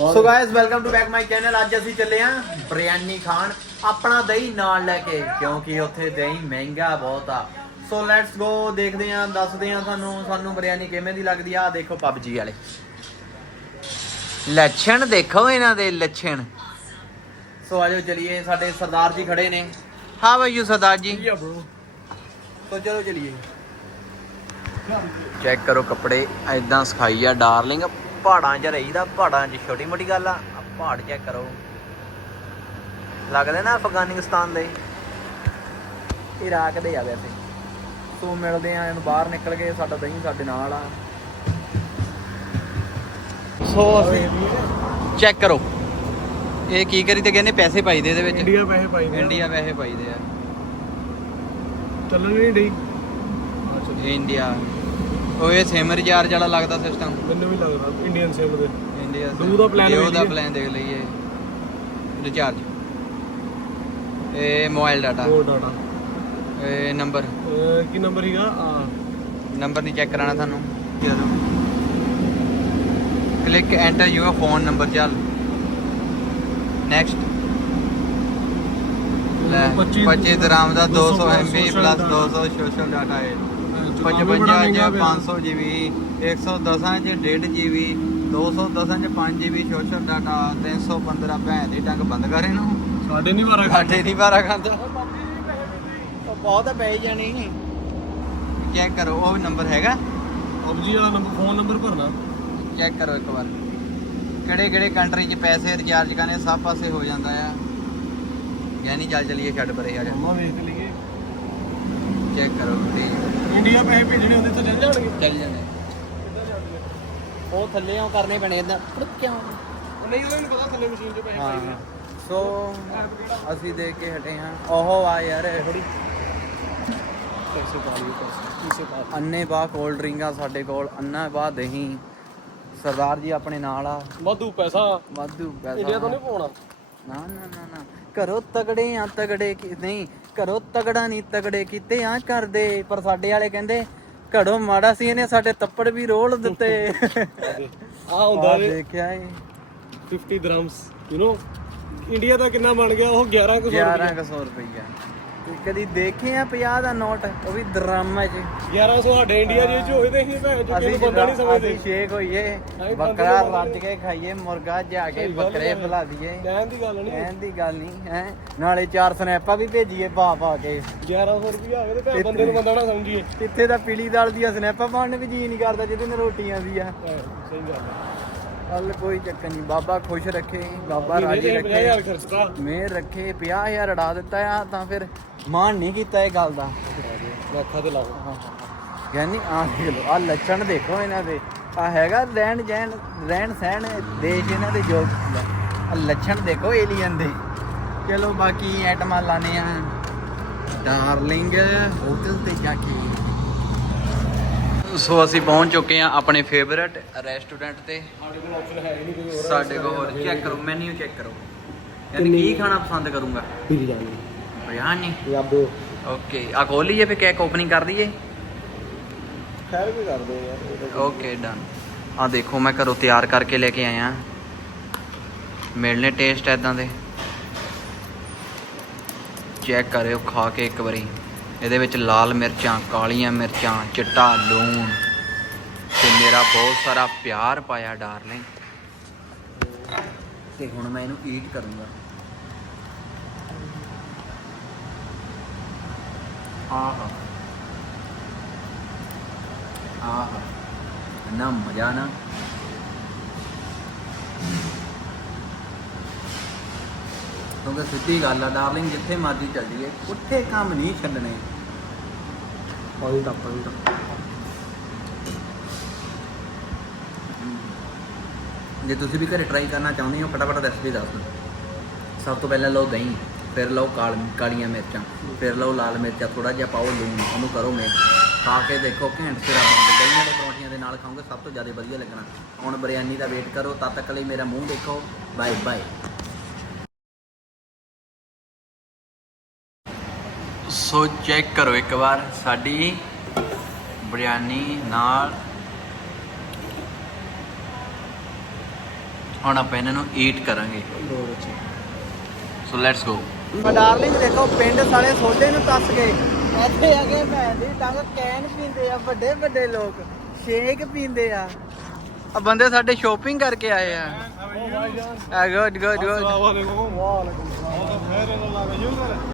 So guys welcome to back my channel ਅੱਜ ਅਸੀਂ ਚੱਲੇ ਆਂ ਬਿਰਿਆਨੀ ਖਾਣ। ਆਪਣਾ ਦਹੀਂ ਨਾਲ ਲੈ ਕੇ ਕਿਉਂਕਿ ਉੱਥੇ ਦਹੀਂ ਮਹਿੰਗਾ ਬਹੁਤ ਆ। ਸੋ ਲੈਟਸ ਗੋ ਦੇਖਦੇ ਆਂ ਦੱਸਦੇ ਆਂ ਸਾਨੂੰ ਸਾਨੂੰ ਬਿਰਿਆਨੀ ਕਿਵੇਂ ਦੀ ਲੱਗਦੀ ਆ। ਦੇਖੋ ਪਬਜੀ ਵਾਲੇ। ਲੱਛਣ ਦੇਖੋ ਇਹਨਾਂ ਦੇ ਲੱਛਣ। ਸੋ ਆਜੋ ਚਲਿਏ। ਸਾਡੇ ਸਰਦਾਰ ਜੀ ਖੜੇ ਨੇ। ਹਾਂ ਭਾਈਓ ਸਰਦਾਰ ਜੀ? Bro. ਸੋ ਚਲੋ ਚਲਿਏ। ਚੈੱਕ ਕਰੋ ਕੱਪੜੇ। ਐਦਾਂ ਸਿਖਾਈ ਆ ਡਾਰਲਿੰਗ ਪਹਾੜਾਂ 'ਚ ਰਹੀਦਾ ਪਹਾੜਾਂ 'ਚ ਛੋਟੀ ਮੋਟੀ ਗੱਲ ਆ ਪਹਾੜ ਚੈੱਕ ਕਰੋ। ਲੱਗਦੇ ਨਾ ਅਫਗਾਨਿਸਤਾਨ ਦੇ? ਇਰਾਕ ਦੇ ਆ ਵੈਸੇ। ਸੋ ਮਿਲਦੇ ਆ ਇਹਨੂੰ ਬਾਹਰ ਨਿਕਲ ਗਏ ਸਾਡਾ ਦਹੀਂ ਸਾਡੇ ਨਾਲ ਆ। ਸੋ ਅਸੀਂ ਚੈੱਕ ਕਰੋ। ਇਹ ਕੀ ਕਰੀ ਤੇ ਕਹਿੰਦੇ ਪੈਸੇ ਪਾਈਦੇ ਇਹਦੇ ਵਿੱਚ? ਇੰਡੀਆ ਪੈਸੇ ਪਾਈ ਦੇ ਇੰਡੀਆ ਪੈਸੇ ਪਾਈਦੇ ਆ। ਚੱਲਣ ਨਹੀਂ ਡਈ। ਇੰਡੀਆ। ਉਹ ਇਹ ਸਿਮ ਰਿਚਾਰਜ ਵਾਲਾ ਲੱਗਦਾ ਸਿਸਟਮ ਮੈਨੂੰ ਵੀ ਲੱਗਦਾ ਇੰਡੀਅਨ ਸਿਮ ਦੇ। ਇੰਡੀਆ ਦੋ ਦਾ plan ਦੋ ਵੇਖ ਦਾ ਲਈਏ। ਪਲਾਨ ਦੇਖ ਲਈਏ ਰਿਚਾਰਜ ਇਹ ਮੋਬਾਈਲ ਡਾਟਾ ਉਹ ਡਾਟਾ ਇਹ ਨੰਬਰ ਕੀ ਨੰਬਰ ਹੀਗਾ ਆ। ਨੰਬਰ ਨਹੀਂ ਚੈੱਕ ਕਰਾਣਾ ਤੁਹਾਨੂੰ। Click enter your phone number ਚੱਲ। ਨੈਕਸਟ ਲੈ 25 ਦਰਾਮ ਦਾ 200 MB ਪਲੱਸ 200 ਸੋਸ਼ਲ ਡਾਟਾ ਹੈ 55 ਚ 500 GB 110 ਚ 1.5 GB 210 ਚ 5 GB ਸੋਸ਼ਲ ਡਾਟਾ 315 ਭੈਣ ਦੀ ਟੰਗ ਬੰਦ ਕਰ ਇਹਨੂੰ। ਸਾਡੇ ਨਹੀਂ ਮਾਰਾ ਘਾਟੇ ਦੀ ਵਾਰਾ ਖਾਂਦਾ। ਉਹ ਬਹੁਤ ਪੈ ਜਾਣੀ ਚੈੱਕ ਕਰੋ ਉਹ ਨੰਬਰ ਹੈਗਾ? ਪਬਜੀ ਵਾਲਾ ਨੰਬਰ ਫੋਨ ਨੰਬਰ ਭਰਨਾ। ਚੈੱਕ ਕਰੋ ਇੱਕ ਵਾਰ। ਕਿਹੜੇ ਕਿਹੜੇ ਕੰਟਰੀ 'ਚ ਪੈਸੇ ਰਿਚਾਰਜ ਕਰਨੇ ਸਭ ਪਾਸੇ ਹੋ ਜਾਂਦਾ ਆ। ਯਾਨੀ ਚੱਲ ਚਲੀਏ ਛੱਡ ਪਰੇ ਯਾਰ ਅੰਮਾ ਵੇਖ ਲਈਏ। ਚੈੱਕ ਕਰੋ ਤੇ ਇੰਡੀਆ ਪੈਸੇ ਭੇਜਣੇ ਹੁੰਦੇ ਤਾਂ ਚੱਲ ਜਾਣਗੇ। ਚੱਲ ਜਾਂਦੇ। ਉਹ ਥੱਲੇ ਉਹ ਕਰਨੇ ਪੈਣੇ ਇਦਾਂ ਕਿਉਂ? ਨਹੀਂ ਉਹਨਾਂ ਨੂੰ ਪਤਾ ਥੱਲੇ ਮਸ਼ੀਨ 'ਚ ਪੈਸੇ ਪਾਈ ਹਾਂ ਸੋ ਅਸੀਂ ਦੇਖ ਕੇ ਹਟੇ ਹਾਂ। ਉਹ ਆ ਯਾਰ ਥੋੜੀ ਪੈਸੇ ਪਾ ਲਈਏ ਪੈਸੇ। ਪੈਸੇ ਪਾ ਅੰਨੇ ਬਾਹ ਕੋਲਡ ਡਰਿੰਕਾਂ ਸਾਡੇ ਕੋਲ ਅੰਨਾ ਬਾਹ ਦਹੀਂ। ਸਰਦਾਰ ਜੀ ਆਪਣੇ ਨਾਲ ਆ। ਵਾਧੂ ਪੈਸਾ। ਵਾਧੂ ਪੈਸਾ। ਇੰਡੀਆ ਤੋਂ ਨਹੀਂ ਪਾਉਣਾ। ਨਾ ਨਾ ਨਾ ਨਾ। ਘਰੋਂ ਤਗੜੇ ਆ ਤਗੜੇ ਕੀ ਨਹੀਂ ਘਰੋਂ ਤਗੜਾ ਨਹੀਂ ਤਗੜੇ ਕੀਤੇ ਆ ਕਰਦੇ ਪਰ ਸਾਡੇ ਵਾਲੇ ਕਹਿੰਦੇ ਘੜੋਂ ਮਾੜਾ ਸੀ ਇਹਨੇ ਸਾਡੇ ਤੱਪੜ ਵੀ ਰੋਲ ਦਿੱਤੇ। ਆ ਹੁੰਦਾ ਵੇ। ਦੇਖਿਆ ਏ। 50 ਦਰਮਸ ਯੂ نو ਇੰਡੀਆ ਦਾ ਕਿੰਨਾ ਬਣ ਗਿਆ ਉਹ 11 ਕੁ ਸੌ 1100 ਰੁਪਈਆ। ਤੇ ਕਦੀ ਦੇਖੇ ਆ 50 ਦਾ ਨੋਟ ਉਹ ਵੀ ਦਰਾਮਾ ਚ 1100 ਸਾਡੇ ਇੰਡੀਆ ਜੇ ਚ ਹੋਏ ਤੇ ਅਸੀਂ ਭੈਣ ਚੋ ਬੰਦਾ ਨਹੀਂ ਸਮਝਦੇ। ਸ਼ੇਕ ਹੋਈਏ ਬੱਕਰਾ ਨੂੰ ਰੱਜ ਕੇ ਖਾਈਏ ਮੁਰਗਾ ਜਾ ਕੇ ਬੱਕਰੇ। ਬੁਲਾ ਦਈਏ। ਕਹਿਣ ਦੀ ਗੱਲ ਨਹੀਂ। ਕਹਿਣ ਦੀ ਗੱਲ ਨਹੀਂ ਹੈ। ਨਾਲੇ ਚਾਰ ਸਨੈਪਾਂ ਵੀ ਭੇਜੀਏ ਪਾ ਪਾ ਕੇ। 1100 ਰੁਪਇਆ ਹੋਵੇ ਤੇ ਭੈਣ ਬੰਦੇ ਨੂੰ ਬੰਦਾ ਨਾ ਸਮਝੀਏ। ਇੱਥੇ ਤਾਂ ਪੀਲੀ ਦਾਲ ਦੀਆਂ ਸਨੈਪਾਂ ਪਾਉਣ ਨੂੰ ਵੀ ਜੀ ਨਹੀਂ ਕਰਦਾ ਜਿਹਦੇ ਨਾਲ ਰੋਟੀ ਆਉਂਦੀ ਆ। ਸਹੀ ਗੱਲ ਹੈ। ਹੱਲ ਕੋਈ ਚੱਕਰ ਨਹੀਂ ਬਾਬਾ ਖੁਸ਼ ਰੱਖੇ ਬਾਬਾ ਰਾਜੀ ਚ 50000 ਰੱਖੇ ਮੇਰ ਰੱਖੇ 50000 ਅੜਾ ਦਿੱਤਾ ਆ ਤਾਂ ਫਿਰ ਮਾਣ ਨਹੀਂ ਕੀਤਾ ਇਹ ਗੱਲ ਦਾ। ਲੱਖਾਂ ਤੇ ਲਾਓ। ਯਾਨੀ ਆ ਦੇਖ ਲਓ ਆ ਲੱਛਣ ਦੇਖੋ ਇਹਨਾਂ ਦੇ। ਆ ਹੈਗਾ ਰਹਿਣ ਜੈਨ ਰਹਿਣ ਸਹਿਣ ਦੇਸ਼ ਇਹਨਾਂ ਦੇ ਜੋ ਆ ਲੱਛਣ ਦੇਖੋ ਏਲੀਅਨ ਦੇ। ਚਲੋ ਬਾਕੀ ਐਟਮਾਂ ਲਾਣੇ ਆ ਡਾਰਲਿੰਗ ਹੋਟਲ ਤੇ ਜਾ ਕੇ। ਸੋ ਅਸੀਂ ਪਹੁੰਚ ਚੁੱਕੇ ਆ ਆਪਣੇ ਫੇਵਰਿਟ ਰੈਸਟੋਰੈਂਟ ਤੇ। ਸਾਡੇ ਕੋਲ ਆਪਸ਼ਨ ਹੈ ਨਹੀਂ ਕੋਈ ਹੋਰ ਸਾਡੇ ਕੋਲ ਚੈੱਕ ਕਰੋ ਮੈਨੂ ਚੈੱਕ ਕਰੋ। ਯਾਨੀ ਕੀ ਖਾਣਾ ਪਸੰਦ ਕਰੂੰਗਾ? ਬਿਰਯਾਨੀ ਬਿਰਿਆਨੀ ਪੰਜਾਬੋ ਓਕੇ ਆ ਖੋਲ ਲਈਏ ਫੇ ਕੇਕ ਓਪਨਿੰਗ ਕਰ ਦਈਏ? ਖੈਰ ਵੀ ਕਰਦੇ ਯਾਰ ਓਕੇ ਡਨ ਆ ਦੇਖੋ ਮੈਂ ਘਰੋਂ ਤਿਆਰ ਕਰਕੇ ਲੈ ਕੇ ਆਇਆ। ਮਿਲਨੇ ਟੇਸਟ ਐਦਾਂ ਦੇ। ਚੈੱਕ ਕਰਿਓ ਖਾ ਕੇ ਇੱਕ ਵਾਰੀ। ਇਹਦੇ ਵਿੱਚ ਲਾਲ ਮਿਰਚਾਂ ਕਾਲੀਆਂ ਮਿਰਚਾਂ ਚਿੱਟਾ ਲੂਣ। ਤੇ ਮੇਰਾ ਬਹੁਤ ਸਾਰਾ ਪਿਆਰ ਪਾਇਆ ਡਾਰਲਿੰਗ ਤੇ ਹੁਣ ਮੈਂ ਇਹਨੂੰ ਈਟ ਕਰੂੰਗਾ। ਆਹਾ। ਆਹਾ। ਨਾ ਮਜ਼ਾ ਨਾ। ਕਿਉਂਕਿ ਸਿੱਧੀ ਗੱਲ ਆ ਡਾਰਲਿੰਗ ਜਿੱਥੇ ਮਰਜ਼ੀ ਚੱਲ ਜਾਈਏ ਉੱਥੇ ਕੰਮ ਨਹੀਂ ਛੱਡਣੇ। ਪਾਣੀ ਟੱਪ ਪਾਣੀ ਟੱਪ ਜੇ ਤੁਸੀਂ ਵੀ ਘਰੇ ਟਰਾਈ ਕਰਨਾ ਚਾਹੁੰਦੇ ਹੋ ਫਟਾਫਟ ਰੈਸਪੀ ਦੱਸ ਦਿਓ। ਸਭ ਤੋਂ ਪਹਿਲਾਂ ਲਓ ਦਹੀਂ। ਫਿਰ ਲਓ ਕਾਲ ਕਾਲੀਆਂ ਮਿਰਚਾਂ ਫਿਰ ਲਓ ਲਾਲ ਮਿਰਚਾਂ ਥੋੜਾ ਜਿਹਾ ਪਾਓ ਲੂਣ ਉਹਨੂੰ ਕਰੋ ਮਿਕਸ ਖਾ ਕੇ ਦੇਖੋ ਘੈਂਟ ਸਿਰਾ ਬਣ ਦਹੀਂਆਂ ਦੇ ਪਰੌਂਠੀਆਂ ਦੇ ਨਾਲ ਖਾਓਗੇ ਸਭ ਤੋਂ ਜ਼ਿਆਦਾ ਵਧੀਆ ਲੱਗਣਾ। ਹੁਣ ਬਿਰਿਆਨੀ ਦਾ ਵੇਟ ਕਰੋ ਤਦ ਤੱਕ ਲਈ ਮੇਰਾ ਮੂੰਹ ਦੇਖੋ। ਬਾਏ ਬਾਏ ਸੋ ਚੈੱਕ ਕਰੋ ਇੱਕ ਵਾਰ ਸਾਡੀ ਬਿਰਿਆਨੀ ਨਾਲ। ਹੁਣ ਆਪਾਂ ਇਹਨਾਂ ਨੂੰ ਈਟ ਕਰਾਂਗੇ। ਸੋ ਲੈਟਸ ਗੋ ਡਾਰਲਿੰਗ ਦੇਖੋ ਪਿੰਡ ਸਾਲੇ ਸੋਡੇ ਨੂੰ ਕੱਸ ਗਏ। ਇੱਥੇ ਆ ਕੇ ਭੈਣ ਦੀ ਟੰਗ ਕੈਨ ਪੀਂਦੇ ਆ ਵੱਡੇ ਵੱਡੇ ਲੋਕ। ਸ਼ੇਕ ਪੀਂਦੇ ਆ। ਆ ਬੰਦੇ ਸਾਡੇ ਸ਼ੋਪਿੰਗ ਕਰਕੇ ਆਏ ਆ। ਆ ਗੁੱਡ ਗੁੱਡ ਗੁੱਡ ਵਾਲੇਕੁਮ ਵਾਲੇਕੁਮ ਸਲਾਮ।